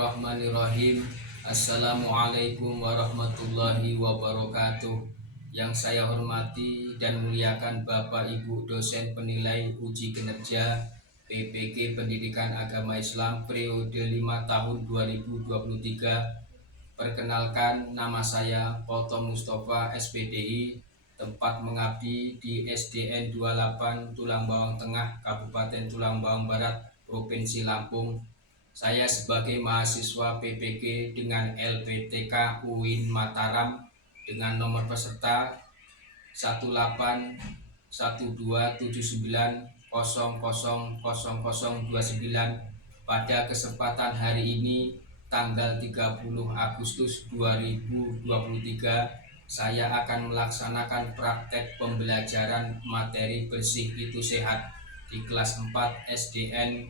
Bismillahirrahmanirrahim. Assalamualaikum warahmatullahi wabarakatuh. Yang saya hormati dan muliakan Bapak Ibu dosen penilai uji kinerja PPG Pendidikan Agama Islam periode 5 tahun 2023. Perkenalkan, nama saya Poto Mustafa SPDI, tempat mengabdi di SDN 28 Tulang Bawang Tengah, Kabupaten Tulang Bawang Barat, Provinsi Lampung. Saya sebagai mahasiswa PPG dengan LPTK UIN Mataram dengan nomor peserta 18790000029 pada kesempatan hari ini tanggal 30 Agustus 2023. Saya akan melaksanakan praktek pembelajaran materi bersih itu sehat di kelas 4 SDN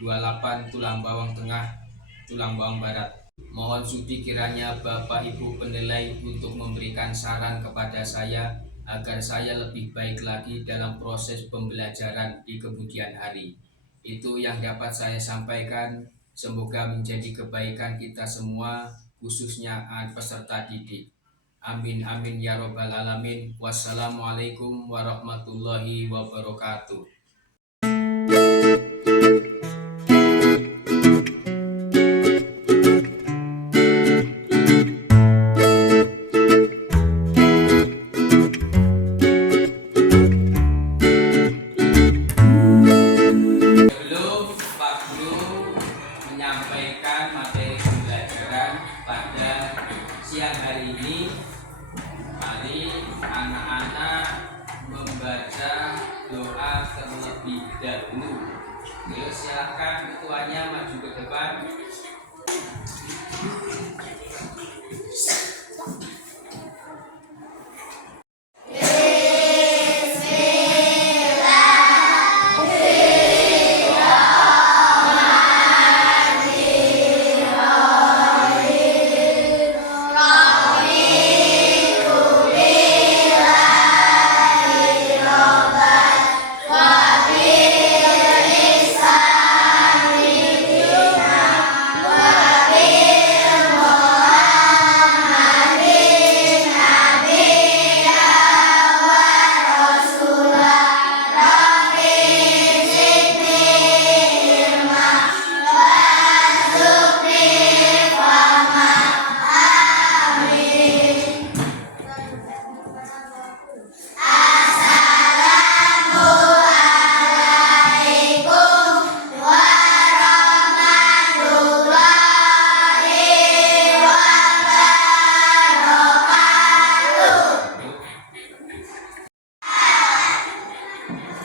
28 Tulang Bawang Tengah, Tulang Bawang Barat. Mohon sudi kiranya Bapak Ibu penilai untuk memberikan saran kepada saya agar saya lebih baik lagi dalam proses pembelajaran di kemudian hari. Itu yang dapat saya sampaikan. Semoga menjadi kebaikan kita semua, khususnya peserta didik. Amin amin ya robbal alamin. Wassalamualaikum warahmatullahi wabarakatuh. Menyampaikan materi pembelajaran pada siang hari ini, mari anak-anak membaca doa terlebih dahulu. Yuk, silakan ketuanya maju ke depan.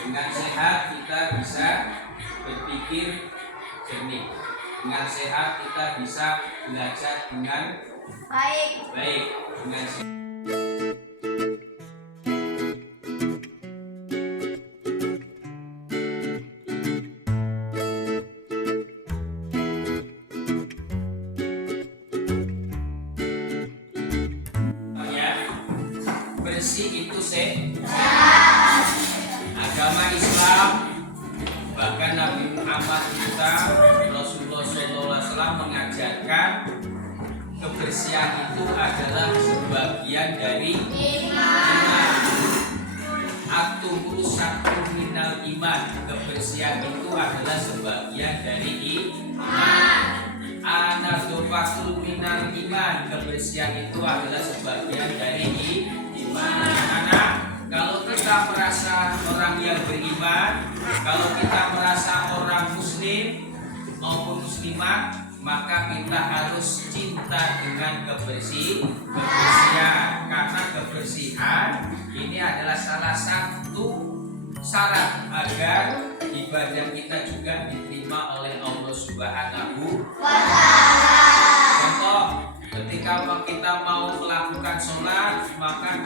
Dengan sehat kita bisa berpikir jernih. Dengan sehat kita bisa belajar dengan baik. Dengan bersih itu sehat. Agama Islam, bahkan Nabi Muhammad kita, Rasulullah SAW mengajarkan kebersihan itu adalah sebagian dari iman. At-tuhuru syatrum minal iman. Kebersihan itu adalah sebagian dari iman. An-nadzafatul minal iman. Kebersihan itu adalah sebagian dari iman. Anak, kalau kita merasa orang yang beriman, kalau kita merasa orang muslim maupun muslimah, maka kita harus cinta dengan kebersihan. Karena kebersihan ini adalah salah satu syarat agar ibadah kita juga diterima oleh Allah Subhanahu wa Ta'ala. Contoh, ketika kita mau melakukan sholat, maka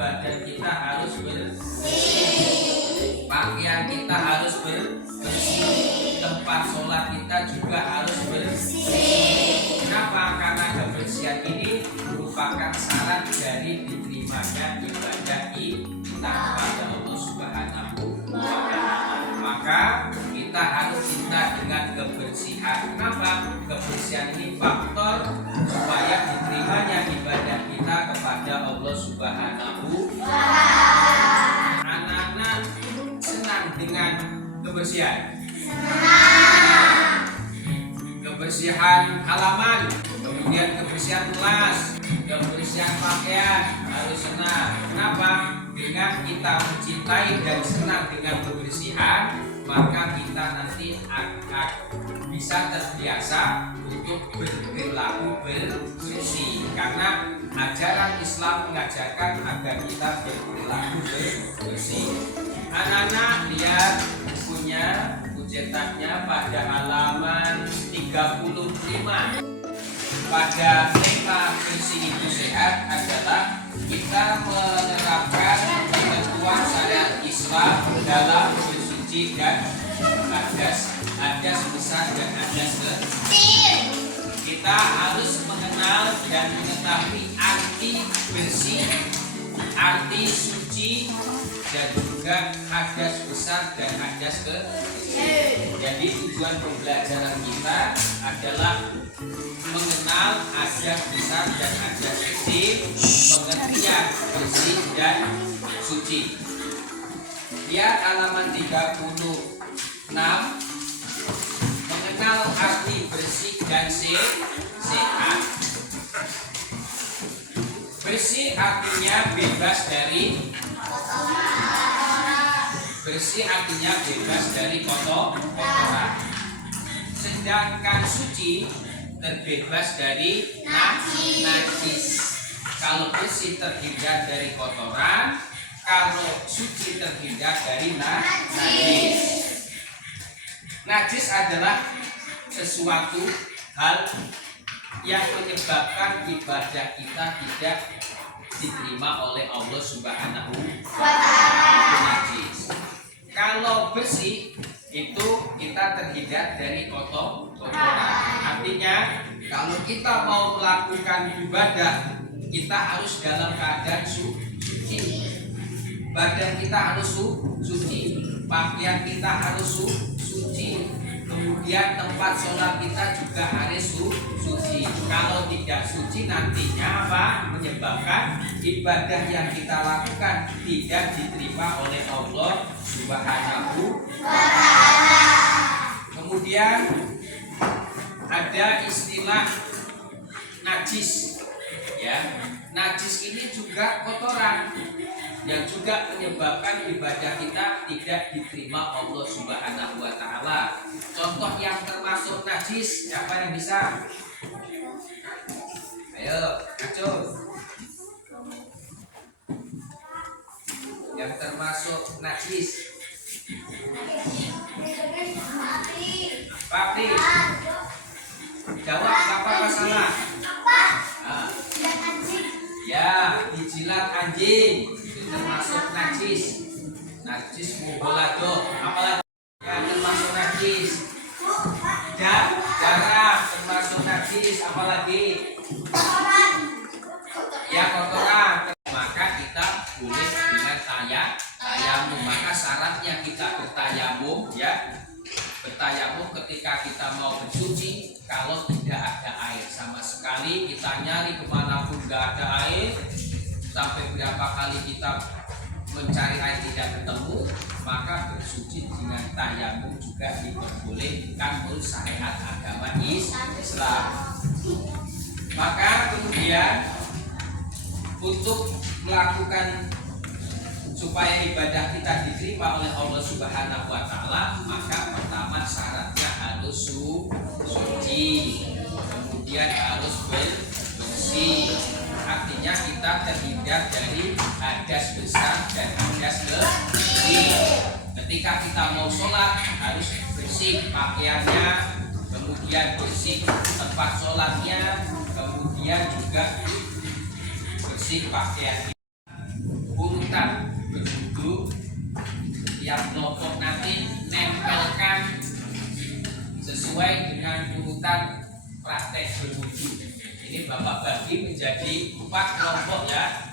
badan kita harus bersih, pakaian kita harus bersih, tempat sholat kita juga harus bersih. Kenapa? Karena kebersihan ini merupakan syarat dari diterimanya ibadah kita kepada Allah Subhanahu wa Ta'ala. Maka kita harus cinta dengan kebersihan. Kenapa? Kebersihan ini kebersihan? Kebersihan halaman, kemudian kebersihan kelas, kebersihan pakaian harus senang. Kenapa? Dengan kita mencintai dan senang dengan kebersihan, maka kita nanti akan bisa terbiasa untuk berperilaku bersih. Karena ajaran Islam mengajarkan agar kita berperilaku bersih. Anak-anak lihat bukunya, cetaknya pada halaman 35. Pada tema bersih itu sehat adalah kita menerapkan ketentuan syariat Islam dalam bersuci dan hadas besar dan hadas kecil. Kita harus mengenal dan mengetahui arti bersih, arti suci, dan juga hadas besar dan hadas kecil. Jadi tujuan pembelajaran kita adalah mengenal hadas besar dan hadas kecil, pengertian bersih dan suci. Lihat halaman 36. Mengenal arti bersih dan sehat. Bersih artinya bebas dari kotoran. Sedangkan suci terbebas dari najis. Kalau bersih terhindar dari kotoran, kalau suci terhindar dari najis. Najis adalah sesuatu hal yang menyebabkan ibadah kita tidak diterima oleh Allah Subhanahu wa Ta'ala. Najis. Kalau bersih itu kita terhindar dari kotoran. Artinya kalau kita mau melakukan ibadah, kita harus dalam keadaan suci. Badan kita harus suci, pakaian kita harus suci, kemudian tempat sholat kita juga harus suci. Kalau tidak suci nantinya apa? Menyebabkan ibadah yang kita lakukan tidak diterima oleh Allah Subhanahu wa Ta'ala. Kemudian ada istilah najis, ya. Najis ini juga kotoran yang juga menyebabkan ibadah kita tidak diterima Allah Subhanahu wa Ta'ala. Contoh yang termasuk najis, siapa yang bisa? Ayo, Acun. Yang termasuk najis. Papi. Jawab apa masalah? Nah. Ya, dijilat anjing itu termasuk najis. Najis mubalado, apalagi yang termasuk najis. Darah termasuk najis, apalagi ya kotoran. Maka kita boleh dengan tayamum. Maka syaratnya kita bertayamum, ya. Bertayamum ketika kita mau bersuci. Kalau tidak ada air sama sekali, kita nyari kemanapun nggak ada air, sampai berapa kali kita mencari air tidak ketemu, maka bersuci dengan tayamum juga diperbolehkan menurut syariat agama Islam. Maka kemudian untuk melakukan supaya ibadah kita diterima oleh Allah Subhanahu wa Ta'ala, maka pertama syaratnya harus suci, kemudian harus bersih. Artinya kita terhindar dari hadas besar dan hadas kecil. Ketika kita mau sholat harus bersih pakaiannya, kemudian bersih tempat sholatnya, kemudian juga bersih pakaian. Urutan berwudu, tiap kelompok nanti nempelkan sesuai dengan urutan praktek berwudu. Ini Bapak bagi menjadi 4 kelompok, ya.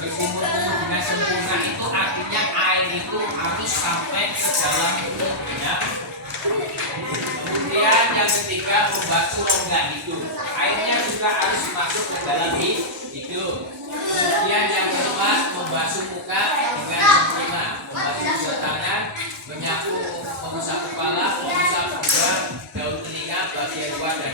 berkumur-kumur dengan sempurna itu artinya air itu harus sampai ke dalam mulut ya. Kemudian yang ketiga membasuh rongga hidung, airnya juga harus masuk ke dalam hidung. Kemudian yang kedua membasuh muka dengan sempurna, membasuh kedua tangan, menyapu, mengusap kepala, mengusap kedua daun telinga bagian luar dan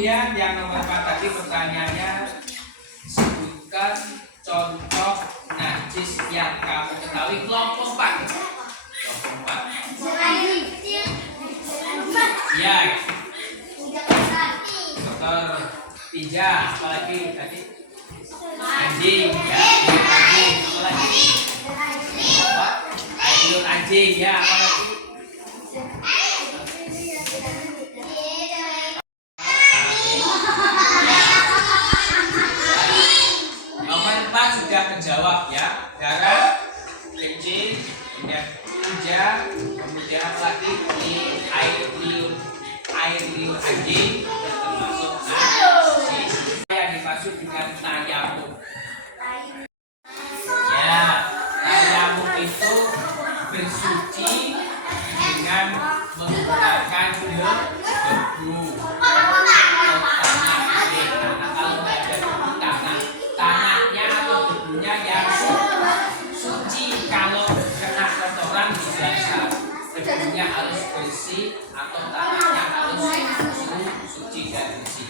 Kemudian yang nomor 4 tadi pertanyaannya, sebutkan contoh najis yang kamu ketahui. Kelompok 4. Kelompok 4. Ya. Kotor tinja, apalagi tadi? Anjing, ya. Anjing, apalagi? Apa? Air liur anjing, ya, apalagi? Nomor 4 sudah terjawab ya. Darah, kencing, kemudian tinja, kemudian apalagi? Air liur anjing, termasuk najis. Yang dimaksud dengan tayamum. Ya, tayamum itu bersuci dengan menggunakan debu atau tanah kering. Karena kalau nggak ada debu tanahnya atau debunya yang suci. Kalau kena kotoran biasa, debunya harus bersih atau tanahnya harus suci dan bersih.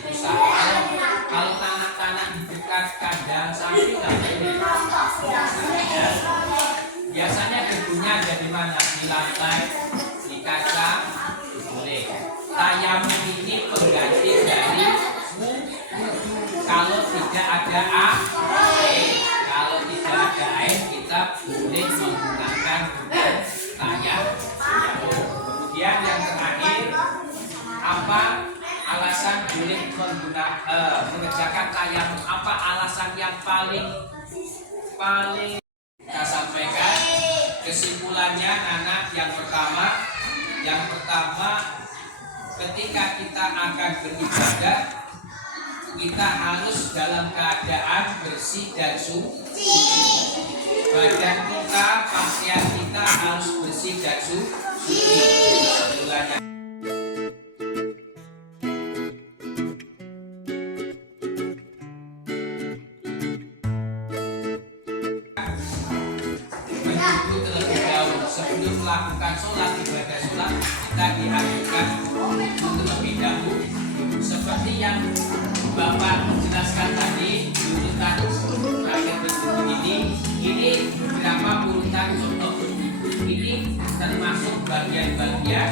Kalau tanah-tanah di dekat kandang sapi biasanya debunya ada di mana? Di lantai, di kaca, boleh. Tayamum ini pengganti dari wudu. Kalau tidak ada air, kita boleh menggunakan tayamum. Kemudian yang terakhir, apa alasan boleh mengerjakan tayamum? Apa alasan yang paling kita sampaikan? Kesimpulannya anak yang pertama ketika kita akan beribadah, kita harus dalam keadaan bersih dan suci. Badan kita, pakaian kita harus bersih dan suci. Kesimpulannya terlebih dahulu sebelum melakukan sholat, ibadah sholat, kita dianjurkan terlebih dahulu seperti yang Bapak menjelaskan tadi, urutan terakhir berikut ini beberapa urutan contoh. Ini termasuk bagian-bagian